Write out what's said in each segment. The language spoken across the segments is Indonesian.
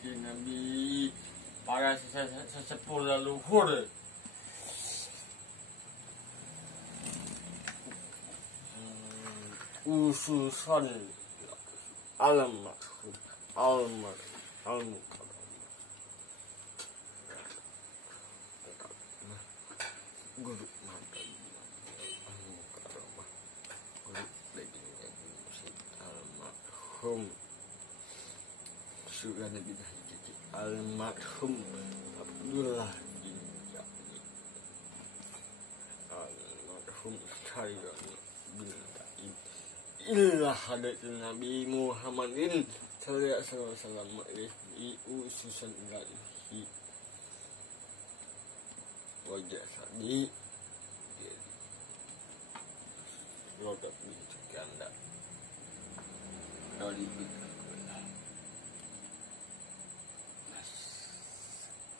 rezeki Nabi, para sesepuh leluhur. Khususan almarhum guru almarhum sudah Nabi almarhum Abdullah bin Jami, almarhum Syariyani bin Taib, illa hadatin Nabi Muhammadin sallallahu alaihi wasallam ususan ilaihi wajah sadi lodak bin Ganda dari bin Mas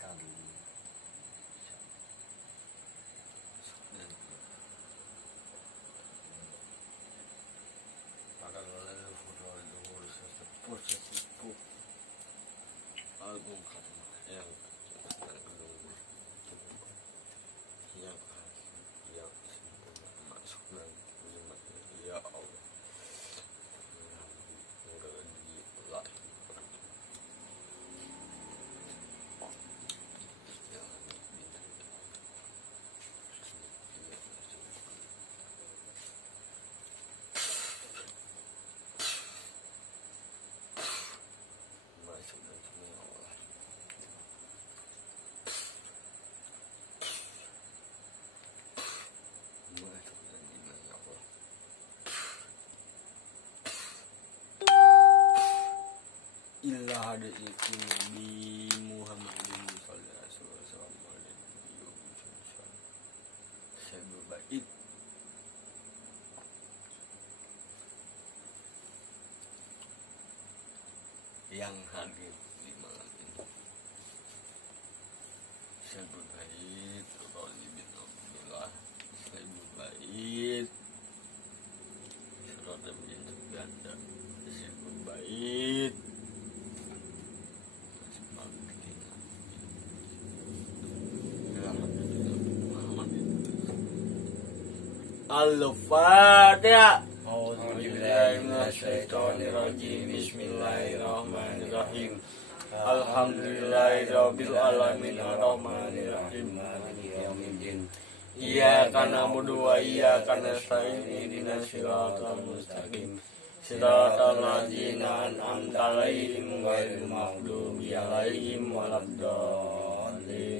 kali para leluhur sesepuh album khatmah yang masuk nanti ya Allah. Illa ada itu Nabi Muhammadin sallallahu alaihi wasallam sebab yang hadir di malam ini sebab baik Roli bin Abdullah sebab baik Roda bin Ganda sebab baik Al-Fatihah. A'udzubillahi minasyaitonirrajim. Bismillahirrahmanirrahim. Alhamdulillahirabbil alamin arrahmanir rahim maliki yaumiddin. Iyyaka na'budu wa iyyaka nasta'in ihdinas siratal mustaqim. Siratal ladzina an'amta 'alaihim ghairil maghdubi 'alaihim waladdallin.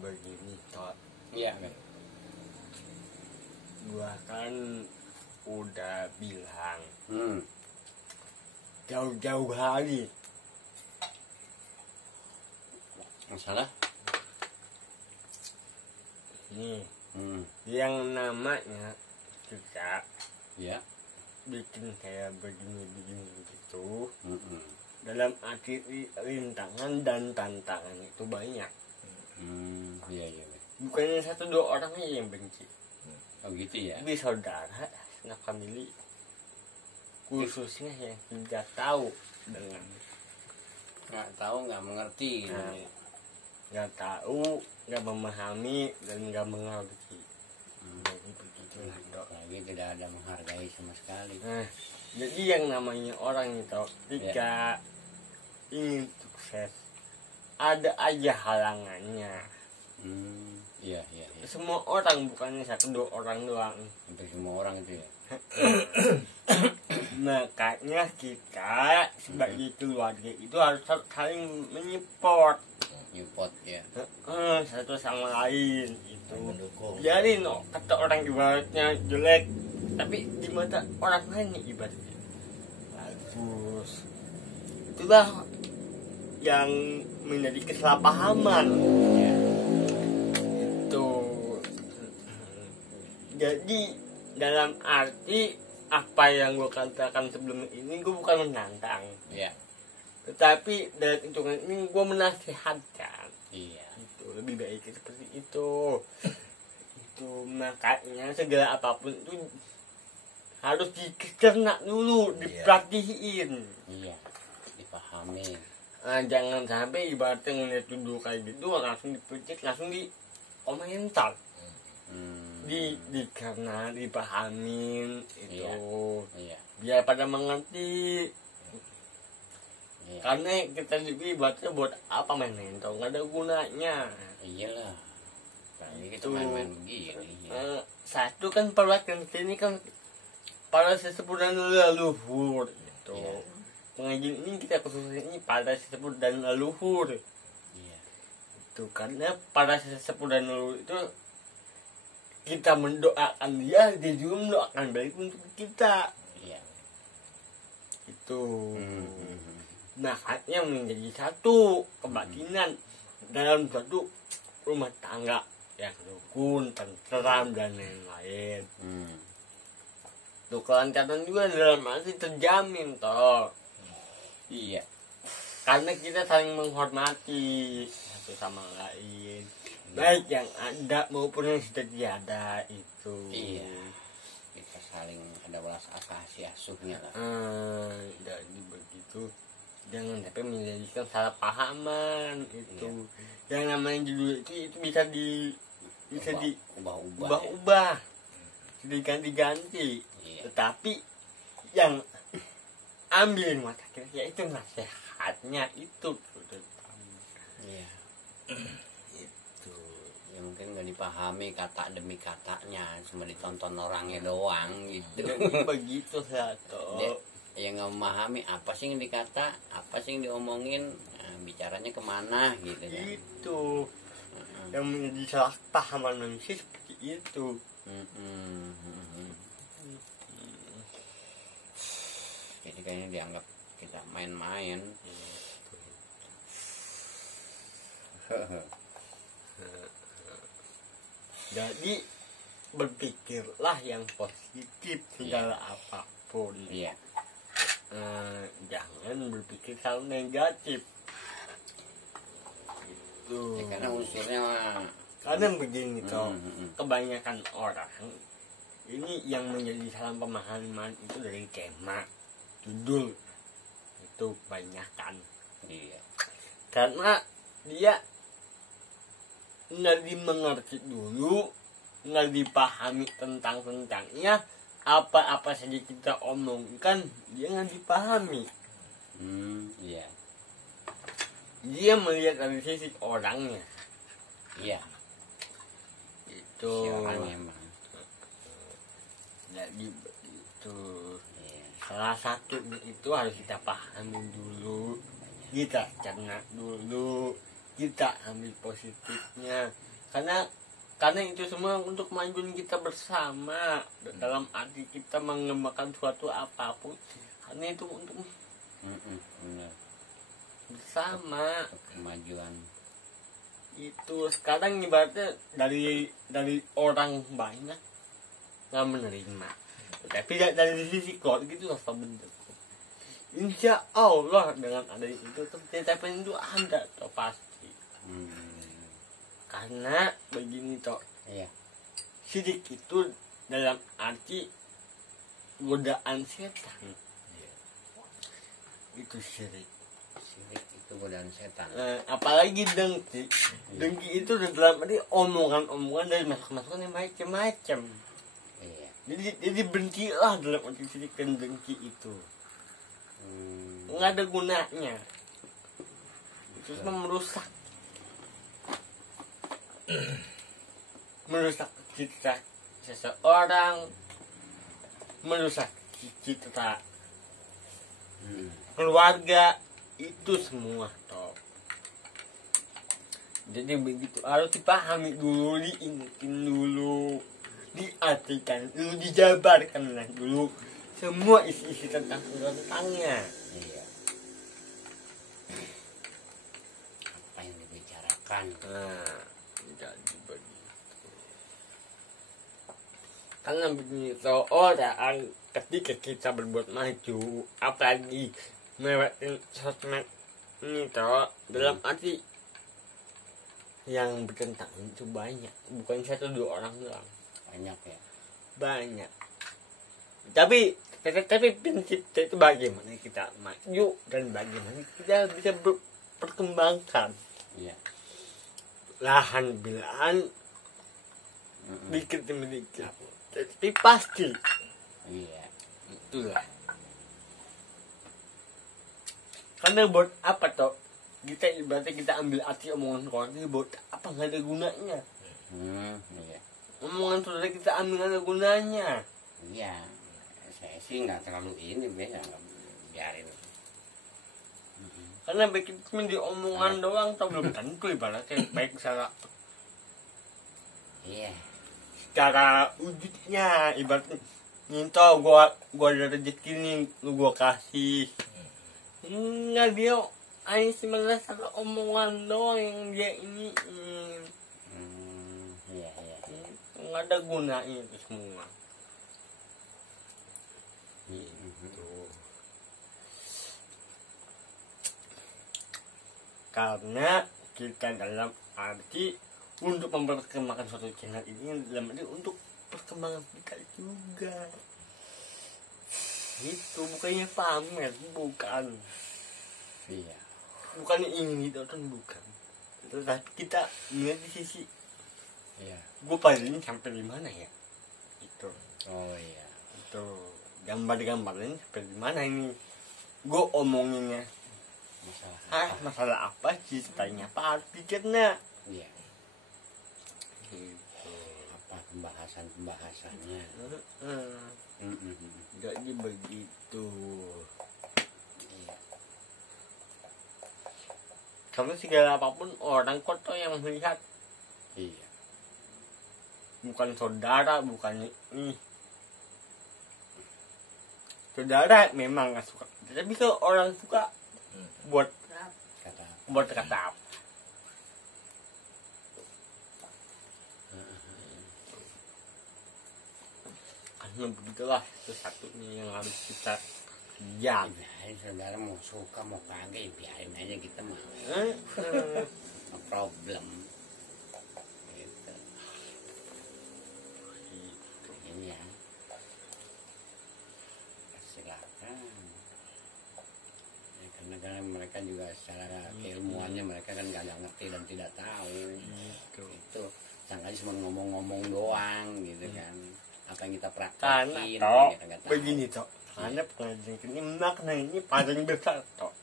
Begini Tok. Iya kan. Gua kan udah bilang jauh-jauh hari masalah nih yang namanya kita ya bikin kayak begini gitu. Dalam arti rintangan dan tantangan itu banyak. Iya. Bukannya 1-2 orang aja yang benci. Oh gitu ya. Tapi saudara, anak family, khususnya yang tidak tahu dengan Nggak tahu, nggak mengerti. nggak tahu, nggak memahami dan nggak mengerti. Jadi begitulah Dok. Lagi tidak ada menghargai sama sekali. Jadi yang namanya orang itu ketika ingin sukses ada aja halangannya. Iya. Semua orang, bukannya 1-2 orang doang. Untuk semua orang itu ya. Makanya kita sebagai keluarga itu harus saling menyupport ya. Satu sama lain itu. Biarin kata orang ibaratnya jelek, tapi di mata orang lain ibaratnya bagus. terus. Itulah yang menjadi kesalahpahaman. Iya. Itu. Jadi dalam arti apa yang gue katakan sebelum ini, gue bukan menantang, Iya. tetapi dari hitungan ini gue menasihatkan. Iya. Itu lebih baik seperti itu. Itu makanya segala apapun itu harus dicerna dulu, diperhatiin. Iya. Dipahami. Jangan sampai ibaratnya ngeliat dulu kayak gitu langsung dipecik, langsung diomental. Karena dipahamin itu. Iya. Biar pada mengerti. Iya. Karena kita juga ibaratnya buat apa main mental, nggak ada gunanya. Iyalah. Ini kita Itu. main-main begini. Ya. Satu kan perwakilan kita ini kan para sesepuh dan leluhur gitu. Iya. Pengajian ini kita khususnya ini para sesepuh dan leluhur. Iya. Itu karena para sesepuh dan leluhur itu kita mendoakan dia juga mendoakan baik untuk kita. Iya. Itu. Hmm. Makanya menjadi satu kebatinan dalam satu rumah tangga yang rukun, tentram dan lain-lain. Tuh kelancaran juga dalam arti terjamin toh. Iya. Karena kita saling menghormati satu sama lain, baik yang ada maupun yang sudah tiada itu. Iya. Kita saling ada belas kasih asuhnya lah. Jadi begitu. Jangan sampai menjadikan salah pahaman itu. Yang namanya judul itu bisa diubah-ubah, diganti-ganti. Iya. Tetapi yang ambil mata kita yaitu nasihatnya itu. Iya. Itu. Ya mungkin nggak dipahami kata demi katanya, cuma ditonton orangnya doang gitu. Jadi begitu lah toh. Yang nggak memahami apa sih yang dikata, apa sih yang diomongin, nah, bicaranya kemana gitu kan. Itu yang menjadi salah pahaman manusia seperti itu. Jadi kayaknya dianggap kita main-main. Jadi berpikirlah yang positif segala apapun. Iya. Jangan berpikir selalu negatif. Itu. Ya, karena unsurnya Karena begini toh, kebanyakan orang ini yang menjadi salah pemahaman itu dari tema, judul itu kebanyakan. iya. Karena dia nggak dimengerti dulu, nggak dipahami tentangnya, apa-apa saja kita omongkan dia nggak dipahami. Iya. Dia melihat dari sisi orangnya. Iya. Itu. Siaran memang. Jadi begitu. Iya. Salah satu itu harus kita pahami dulu, kita cerna dulu, kita ambil positifnya. Karena itu semua untuk kemajuan kita bersama, dalam arti kita mengembangkan suatu apapun. Karena itu untuk Benar. bersama. Untuk kemajuan. Itu sekarang ibaratnya dari orang banyak nggak menerima, tapi dari sisi keluarga itu rasa bener. Insya Allah dengan adanya itu tercapai itu ada toh pasti. Karena begini toh, Iya. sidik itu dalam arti godaan setan. Itu syirik. Sirik itu godaan setan. Apalagi dengki. Dengki itu dalam arti omongan-omongan dari masukan-masukan yang macam-macam. Iya. Jadi bencilah dalam arti sidik dan dengki itu. Nggak ada gunanya. Itu semua merusak citra seseorang, merusak citra keluarga, itu semua toh. Jadi begitu harus dipahami dulu, diingetin dulu, diartikan dulu, dijabarkan dulu semua isi-isi tentangnya. Iya. Apa yang dibicarakan? Nah, jadi begitu. Karena begitu orang ketika kita berbuat maju, apalagi melewati sosmed ini toh, dalam arti yang bertentang itu banyak, bukan 1-2 orang doang, Banyak ya. banyak. Tapi prinsip itu bagaimana kita maju dan bagaimana kita bisa berkembangkan. Iya. Lahan bilaan Mm-mm. dikit demi dikit, tapi pasti Iya. itulah. Karena buat apa toh kita ibaratnya kita ambil arti omongan orang ini buat apa, nggak ada gunanya. Iya. Omongan saudara kita ambil nggak ada gunanya. Iya. Saya sih nggak terlalu ini, biasa biarin. Karena baik itu cuma di omongan doang toh, belum tentu ibaratnya baik Iya. secara wujudnya. Ibaratnya nyinto gua ada rezeki nih, lu gua kasih. Enggak, dia hanya sebenarnya satu omongan doang yang dia ini Iya. nggak ada gunanya itu semua. Karena kita dalam arti untuk memperkembangkan suatu channel ini dalam arti untuk perkembangan kita juga. Itu bukannya pamer, bukan. Iya. Bukan ingin ditonton, bukan. Tetapi kita melihat di sisi Iya. gue paling sampai di mana ya? Itu. Oh iya. Itu gambar-gambarnya sampai di mana ini? Gue omonginnya. Masalah apa sih? Tanya apa pikirnya? Iya. Gitu. Apa pembahasannya? Jadi begitu. Iya. Karena segala apapun orang kotor yang melihat, Iya. bukan saudara, bukan ini. Saudara memang nggak suka, tapi kalau orang suka buat kata apa? Karena begitulah, itu satunya yang harus kita jaga. Biarin saudara mau suka mau kagak, ya biarin aja, kita mah no problem. Gitu. Ini ya. Silakan. Ya, karena mereka juga secara keilmuannya mereka kan gak ngerti dan tidak tahu. Gitu. Itu sangkanya cuma ngomong-ngomong doang gitu kan. Apa yang kita Karena praktekin toh kita nggak tahu. begini toh, karena pengajian ini makna ini paling besar toh.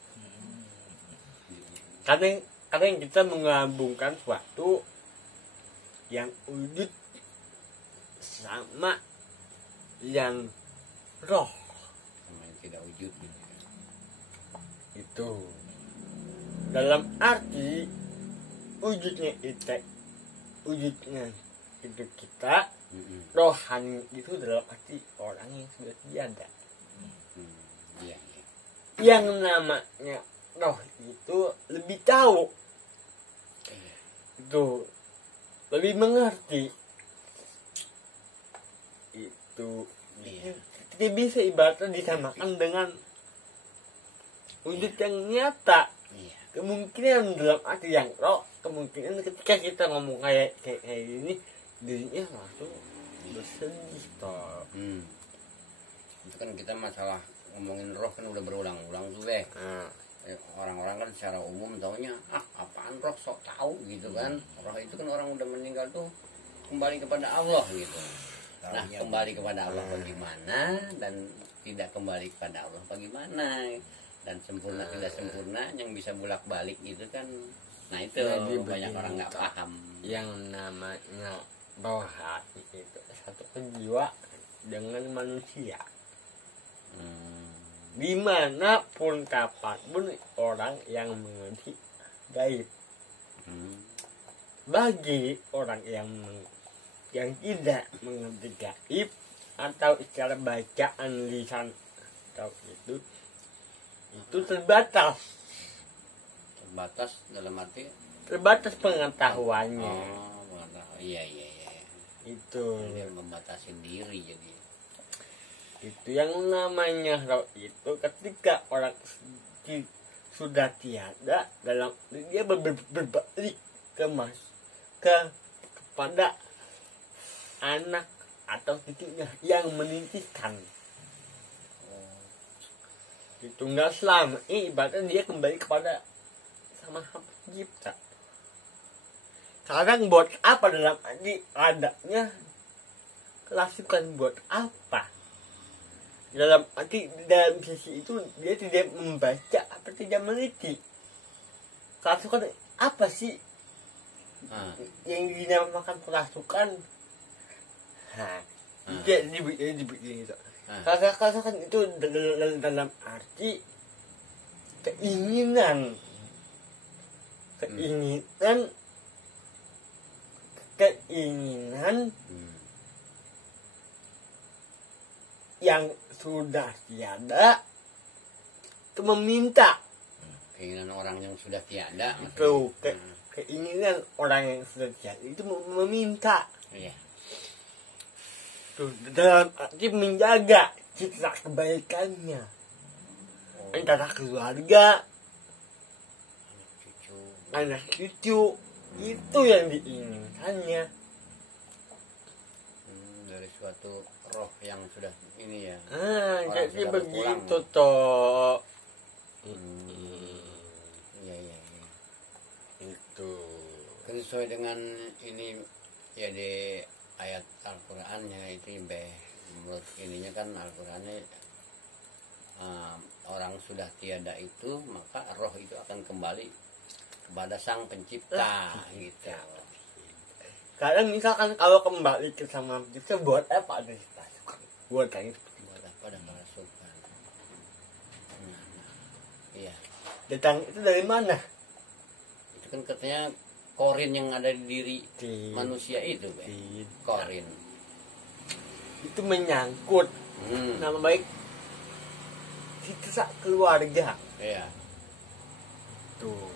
Karena yang kita menggabungkan suatu yang wujud sama yang roh Sama yang tidak wujud gitu kan. itu. Dalam arti wujudnya itu kita, rohani itu dalam arti orang yang sudah tiada. Iya. Yang namanya roh itu lebih tahu, itu lebih mengerti, itu tidak bisa ibaratnya disamakan dengan wujud yang nyata. Iya. Kemungkinan dalam arti yang roh, kemungkinan ketika kita ngomong kayak ini, dirinya langsung bersedih toh. Itu kan kita masalah ngomongin roh kan udah berulang-ulang tuh deh. Orang-orang kan secara umum taunya apaan roh, sok tahu gitu kan. Roh itu kan orang udah meninggal tuh kembali kepada Allah gitu. Nah, kembali kepada Allah bagaimana dan tidak kembali kepada Allah bagaimana, dan sempurna tidak sempurna yang bisa bolak-balik gitu kan. Nah itu Jadi banyak begini, orang nggak Kak. paham. Yang namanya rohani itu satu jiwa dengan manusia. Dimanapun kapanpun orang yang mengerti gaib. Bagi orang yang tidak mengerti gaib atau secara bacaan lisan atau itu, itu terbatas dalam arti pengetahuannya. Iya Itu dia membatasi diri. Jadi itu yang namanya roh itu ketika orang sudah tiada dalam dia berbalik kepada anak atau cucunya yang menitihkan. Itu nggak selama ibaratnya dia kembali kepada sama pencipta. Sekarang buat apa dalam arti adanya kerasukan, buat apa? Dalam arti dalam sisi itu dia tidak membaca apa tidak meneliti. Kerasukan apa sih yang dinamakan kerasukan? Tidak dibikin gitu. Kerasukan itu dalam arti keinginan yang sudah tiada itu meminta. Keinginan orang yang sudah tiada Itu keinginan orang yang sudah tiada itu meminta. Iya. Tuh, dalam arti menjaga citra kebaikannya. Antara keluarga, anak cucu itu yang diinginkannya. Dari suatu roh yang sudah ini ya. Jadi begitu toh. Iya. Itu Kan sesuai dengan ini ya di ayat Al-Qur'annya itu menurut ininya kan Al-Qur'annya orang sudah tiada itu maka roh itu akan kembali kepada sang pencipta gitu. Kadang misalkan kalau kembali ke sama pencipta buat apa ada pasukan? Buat apa dan kerasukan. Iya. Datang itu dari mana? Itu kan katanya korin yang ada di diri manusia itu, korin. Itu menyangkut nama baik citra keluarga. Iya. Tuh.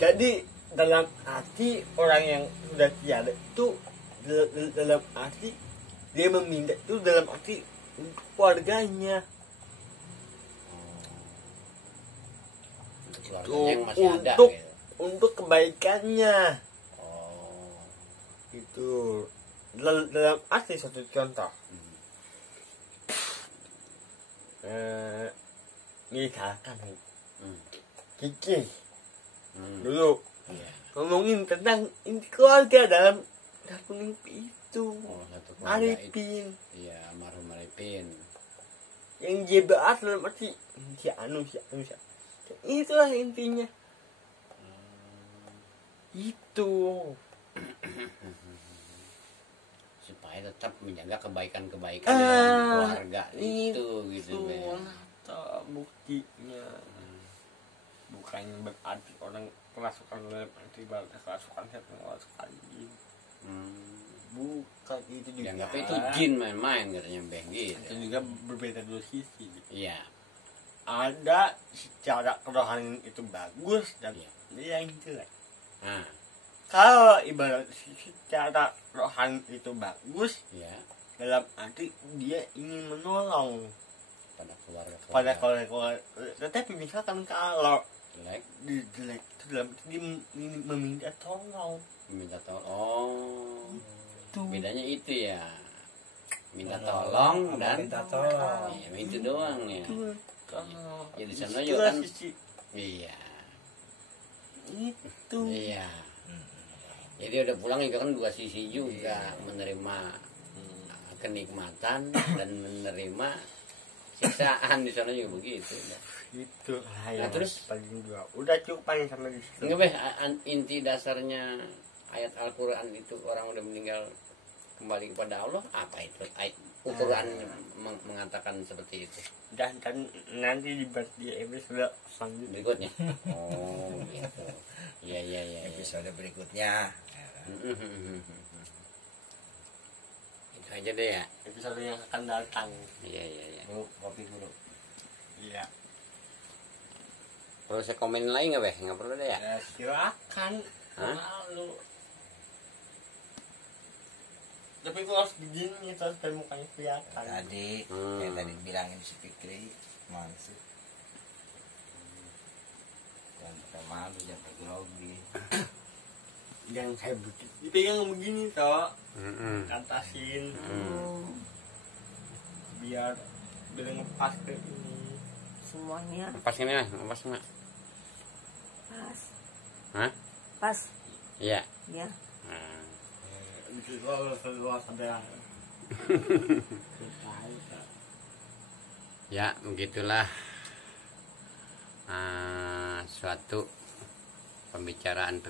Jadi dalam arti orang yang sudah tiada itu dalam arti dia meminta itu dalam arti untuk keluarganya. Untuk keluarganya yang masih ada Untuk gitu. Untuk kebaikannya. Itu dalam arti satu contoh. Misalkan Kiki dulu ngomongin tentang inti keluarga dalam satu mimpi itu. Arifin. Iya, almarhum Arifin. Yang dia bahas dalam arti si anu. Itulah intinya. Itu supaya tetap menjaga kebaikan-kebaikan dalam keluarga itu gitu buktinya. Bukan berarti orang kerasukan dalam arti kerasukan kerasukan jin. Bukan itu juga. Dianggap itu jin main-main katanya gitu. Itu juga berbeda dua sisi. Iya. Ada secara kerohanian itu bagus dan dia yang jelek. Kalau ibarat secara rohani itu bagus, dalam arti dia ingin menolong pada keluarga. Tetapi misalkan kalau jelek itu dalam arti dia meminta tolong. Itu. Bedanya itu ya. Minta tolong dan minta tolong. Iya, itu doang ya. Ya di sana juga kan. Iya. Itu. Iya. Jadi udah pulang juga kan dua sisi juga, menerima kenikmatan dan menerima siksaan di sana juga begitu. Itu. Nah, terus paling dua. Udah cukup paling sama di situ. Enggak, inti dasarnya ayat Al-Qur'an itu orang udah meninggal kembali kepada Allah apa itu? Al-Qur'an mengatakan seperti itu. Dan nanti dibahas di episode berikutnya. Oh, gitu. Iya. Episode berikutnya. Itu aja deh ya. Episode yang akan datang. Iya. Kopi dulu. Iya. Perlu saya komen lagi nggak, Beh? Nggak perlu deh ya? Ya silakan. Hah? Lalu. Tapi kalau harus begini terus supaya mukanya kelihatan. Tadi yang tadi bilangin si Fikri masuk. Jangan pakai malu, jangan pakai grogi. Yang saya butuh dipegang begini toh, Mm-mm. kantasin Mm. biar ngepas ke ini. Semuanya Pas ini lah, pas nggak? pas. Hah? Pas. Iya. Ya. Nah. Itu keluar sadar. Ya, begitulah suatu pembicaraan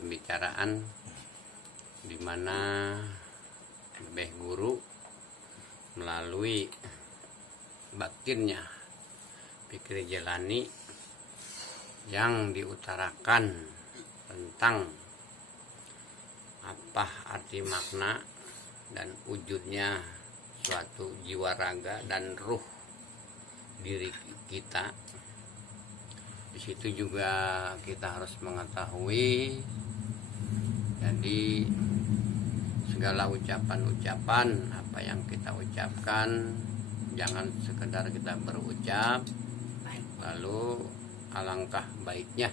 di mana Beh Guru melalui batinnya Fikri Jelani yang diutarakan tentang apa arti makna dan wujudnya suatu jiwa raga dan ruh diri kita. Di situ juga kita harus mengetahui, jadi segala ucapan-ucapan apa yang kita ucapkan jangan sekedar kita berucap, lalu alangkah baiknya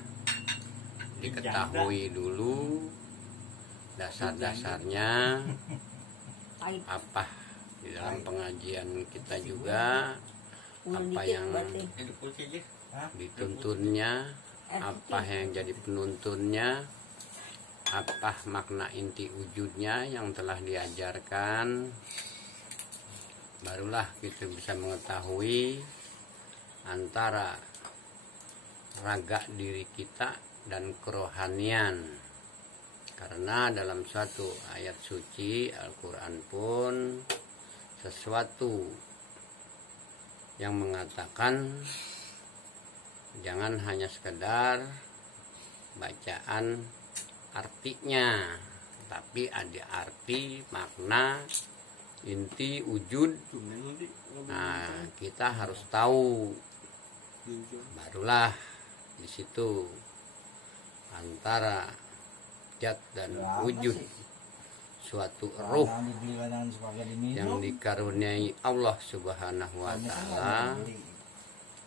diketahui dulu dasar-dasarnya Pahit. apa di dalam pengajian kita juga, apa yang dituntunnya, apa yang jadi penuntunnya, apa makna inti wujudnya yang telah diajarkan, barulah kita bisa mengetahui antara raga diri kita dan kerohanian. Karena dalam suatu ayat suci Al-Quran pun sesuatu yang mengatakan jangan hanya sekedar bacaan artinya, tapi ada arti, makna, inti, wujud. Nah, kita harus tahu, barulah di situ antara zat dan wujud suatu ruh yang dikaruniai Allah Subhanahu wa Ta'ala,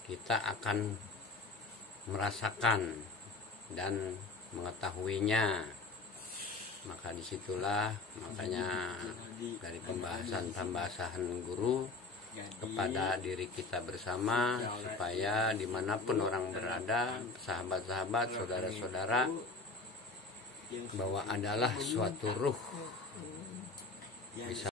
kita akan merasakan dan mengetahuinya. Maka disitulah makanya dari pembahasan guru kepada diri kita bersama, supaya dimanapun orang berada, sahabat-sahabat, saudara-saudara, bahwa adalah suatu ruh bisa